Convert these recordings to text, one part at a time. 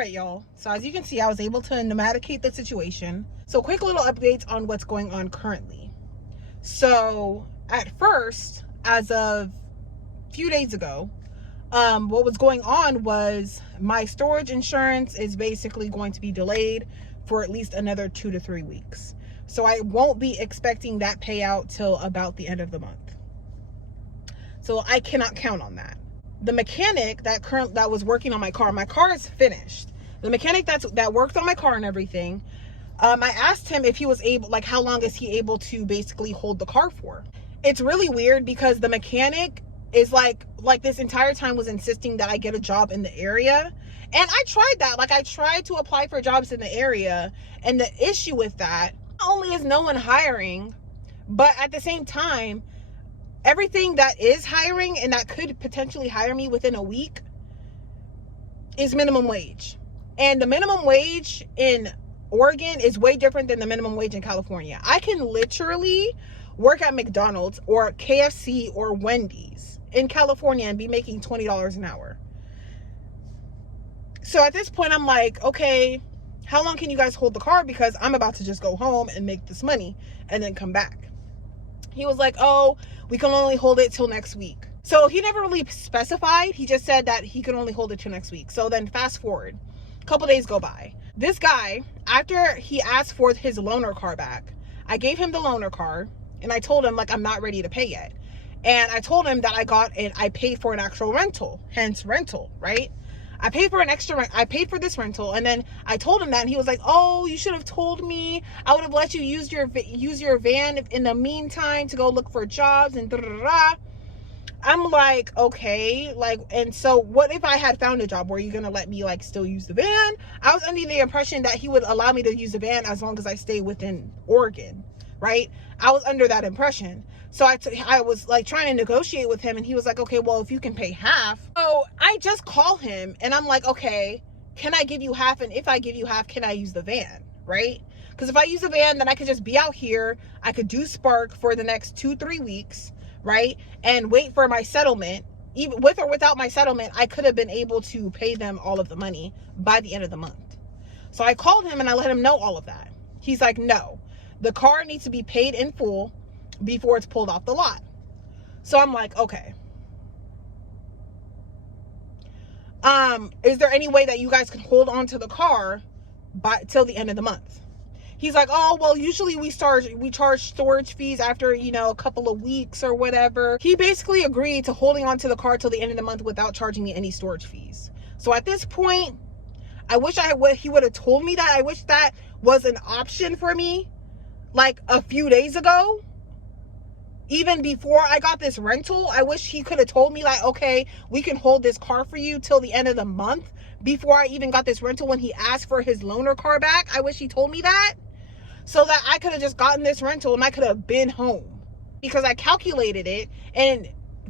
right, y'all. So as you can see, I was able to pneumaticate the situation. So quick little updates on what's going on currently. So at first, as of a few days ago, what was going on was my storage insurance is basically going to be delayed for at least another 2 to 3 weeks. So I won't be expecting that payout till about the end of the month. So I cannot count on that. The mechanic that was working on my car is finished. The mechanic that worked on my car and everything, I asked him if he was able, like, how long is he able to basically hold the car for? It's really weird because the mechanic is like this entire time was insisting that I get a job in the area. And I tried that. Like, I tried to apply for jobs in the area. And the issue with that, not only is no one hiring, but at the same time, everything that is hiring and that could potentially hire me within a week is minimum wage. And the minimum wage in Oregon is way different than the minimum wage in California. I can literally work at McDonald's or KFC or Wendy's in California and be making $20 an hour. So at this point, I'm like, okay, how long can you guys hold the car? Because I'm about to just go home and make this money and then come back. He was like, oh, we can only hold it till next week. So he never really specified. He just said that he could only hold it till next week. So then fast forward, a couple days go by. This guy, after he asked for his loaner car back, I gave him the loaner car and I told him, like, I'm not ready to pay yet. And I told him that I paid for an actual rental, hence rental, right? I paid for this rental, and then I told him that, and he was like, oh, you should have told me. I would have let you use your van in the meantime to go look for jobs and da-da-da-da. I'm like, okay, like, and so what if I had found a job? Were you gonna let me, like, still use the van? I was under the impression that he would allow me to use the van as long as I stay within Oregon, right? I was under that impression. So I was like trying to negotiate with him, and he was like, okay, well, if you can pay half. So I just call him and I'm like, okay, can I give you half? And if I give you half, can I use the van, right? Because if I use the van, then I could just be out here. I could do Spark for the next 2-3 weeks, right? And wait for my settlement. Even with or without my settlement, I could have been able to pay them all of the money by the end of the month. So I called him and I let him know all of that. He's like, no, the car needs to be paid in full before it's pulled off the lot. So I'm like, okay. Is there any way that you guys can hold on to the car till the end of the month? He's like, oh, well, usually we charge storage fees after, a couple of weeks or whatever. He basically agreed to holding on to the car till the end of the month without charging me any storage fees. So at this point, I wish he would have told me that. I wish that was an option for me, like a few days ago. Even before I got this rental, I wish he could have told me, like, okay, we can hold this car for you till the end of the month, before I even got this rental when he asked for his loaner car back. I wish he told me that, so that I could have just gotten this rental and I could have been home. Because I calculated it, and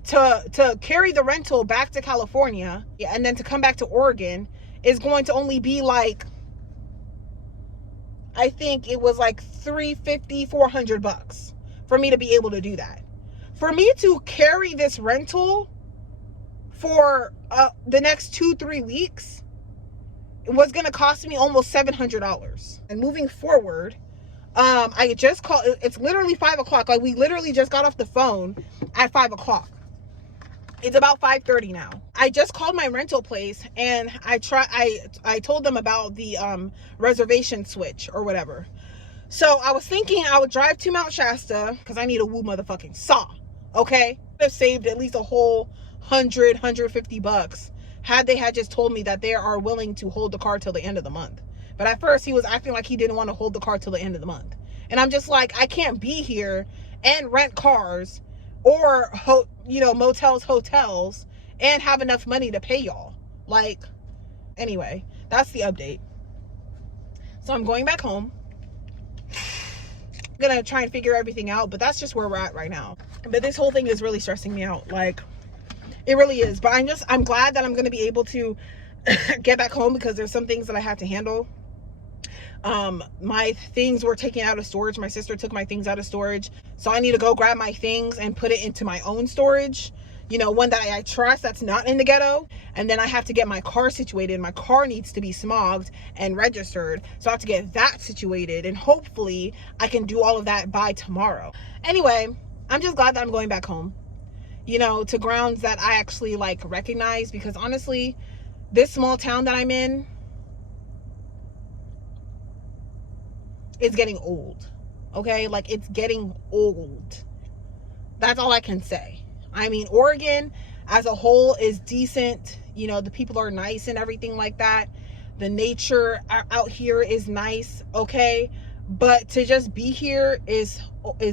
to carry the rental back to California and then to come back to Oregon is going to only be like, I think it was like $350-$400 for me to be able to do that. For me to carry this rental for the next 2-3 weeks, it was going to cost me almost $700. And moving forward, I just called. It's literally 5 o'clock. Like, we literally just got off the phone at 5 o'clock. It's about 5:30 now. I just called my rental place and I told them about the reservation switch or whatever. So I was thinking I would drive to Mount Shasta because I need a woo motherfucking saw. Okay? I'd have saved at least a whole $150 had they had just told me that they are willing to hold the car till the end of the month. But at first he was acting like he didn't want to hold the car till the end of the month. And I'm just like, I can't be here and rent cars or motels, hotels, and have enough money to pay y'all. Like, anyway, that's the update. So I'm going back home. I'm gonna try and figure everything out, but that's just where we're at right now. But this whole thing is really stressing me out. Like, it really is. But I'm glad that I'm gonna be able to get back home, because there's some things that I have to handle. My things were taken out of storage. My sister took my things out of storage, so I need to go grab my things and put it into my own storage you know, one that I trust that's not in the ghetto. And then I have to get my car situated. My car needs to be smogged and registered. So I have to get that situated. And hopefully I can do all of that by tomorrow. Anyway, I'm just glad that I'm going back home, you know, to grounds that I actually like recognize, because honestly, this small town that I'm in is getting old. Okay, like it's getting old. That's all I can say. I mean, Oregon as a whole is decent. You know, the people are nice and everything like that. The nature out here is nice, okay? But to just be here is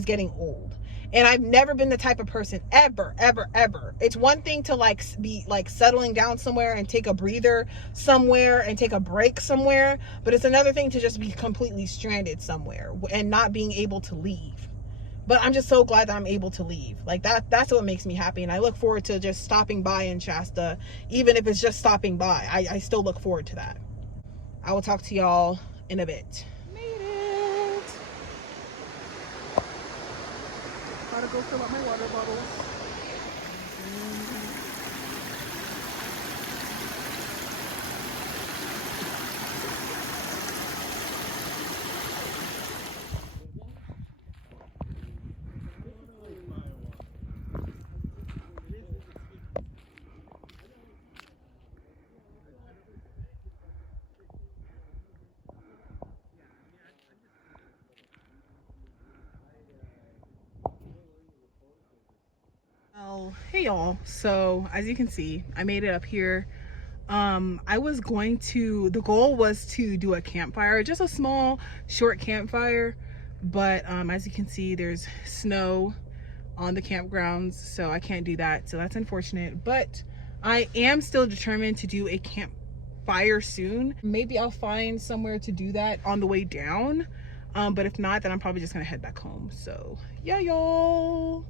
getting old. And I've never been the type of person ever. It's one thing to like be like settling down somewhere and take a breather somewhere and take a break somewhere, but it's another thing to just be completely stranded somewhere and not being able to leave. But I'm just so glad that I'm able to leave. Like that's what makes me happy. And I look forward to just stopping by in Shasta, even if it's just stopping by. I still look forward to that. I will talk to y'all in a bit. Made it. Gotta go fill up my water bottles. Oh, hey y'all. So as you can see, I made it up here. The goal was to do a campfire, just a small short campfire, but as you can see, there's snow on the campgrounds, so I can't do that. So that's unfortunate, but I am still determined to do a campfire soon. Maybe I'll find somewhere to do that on the way down, but if not, then I'm probably just gonna head back home. So yeah, y'all.